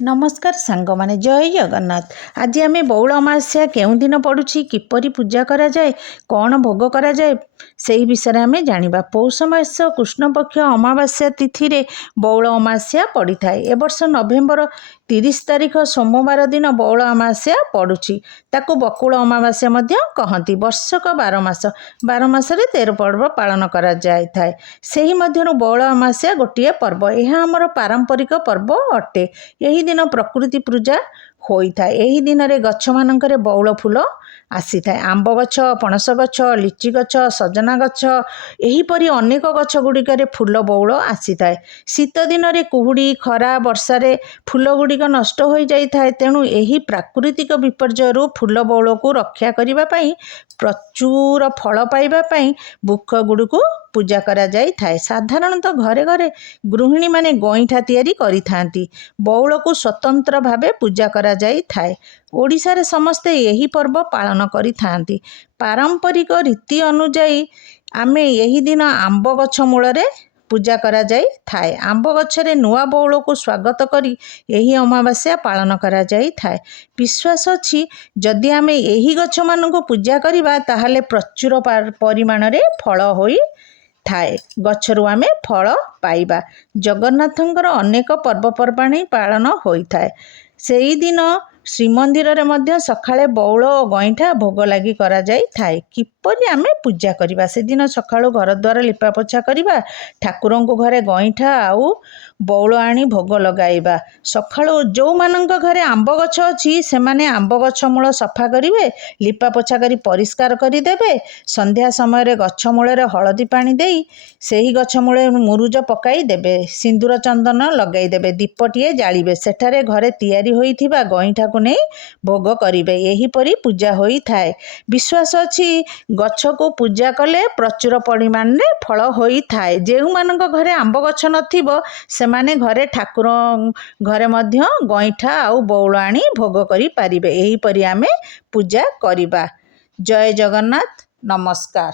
नमस्कार सांग माने जय जगन्नाथ। आज आम बौल अमावास्या केउं दिन पड़ुछि, किपरि पूजा करा जाए, कौन भोग करा जाए से विषय आम जानिबा। पौष मास कृष्ण पक्ष अमावास्या तिथि रे बौल अमावास्या पड़ी थाए। ए वर्ष नवेम्बर 30 तारिख सोमवार दिन बौल अमावास्या पड़ुछि। ताकू बकुल अमावास्या मध्य कहती। वर्षक 12 मास 13 पर्व पालन करा जाए थाए। सेही मध्यरु बौल अमावास्या गोटिए पर्व। यह आमर पारंपरिक पर्व अटे। यही दिन प्रकृति पूजा होता है। यही दिन रे गछ मानकरे बौल फूल आसी थाए। आंब गछ, पणस गछ, लिची गछ, सजना गछ एहीपरि अनेक गछ गुड़िकरे फूल बौल आसी थाए। शीत दिन रे कुहुड़ी खरा वर्षारे फूल गुड़िक नष्ट हो जाई थाए। तेणु यही प्राकृतिक विपर्यय फूल बौल को रक्षा करने पाई प्रचुर फल पाइबा पाई वृक्ष गुड़िक पूजा करा जाई थाए। साधारणतः घरे घरे गृहिणी माने गईठा तैयारी करि थांती। बौल को स्वतंत्र भावे पूजा करा जाई थाए। ओडिशा रे समस्ते यही पर्व पालन करि थांती। पारंपरिक रीति अनुଯାयी आमे यही दिन आंब गछ मूल रे पूजा करा जाई थाए। आंब गछरे नुआ बौल को स्वागत करी यही अमावास्या पालन करा जाई थाए। विश्वास अछि जदि आमे यही गछ मानकु पूजा करिबा ताहाले प्रचुर परिमाण रे फल होई थाए। गछरु आमे फल पाइबा। जगन्नाथंकर अनेक पर्वपर्वाणी पालन होई थाए। सेही दिन श्रीमंदिर रे मध्य सखाळे बौल और गईठा भोग लगी करा जाई थाए। किपरि आमे पूजा करिबा से दिन सखाळु घर द्वार लिपा पोछा करिबा, ठाकुरंको घरे गईठा आउ बौल आनी भोग लगाइबा। सखाळु जो मानंक घरे आंब गछ अछि से माने आंब गछ मूल सफा करिवे, लिपा पोछा करी परिष्कार करि देबे। संध्या समय रे गछ मूल रे हळदी पानी देई सेही गछ मूले मुरुज पकाई देबे, सिंदूर चंदन लगाई देबे, दीपटिए जालिबे। सेठारे घरे तैयारी होइथिबा गईठा को नहीं भोग करिवे। यही परी पूजा होई थाए। विश्वास अछि गछ को पूजा कले प्रचुर परिमाण रे फल होई थाए। जेउ मानक घरे आंब गछ नथिबो से माने घरे ठाकुर घरे मध्य गईठा आउ बौल आनी भोग करि पारिबे। यही परी आमे पूजा करिबा। जय जगन्नाथ। नमस्कार।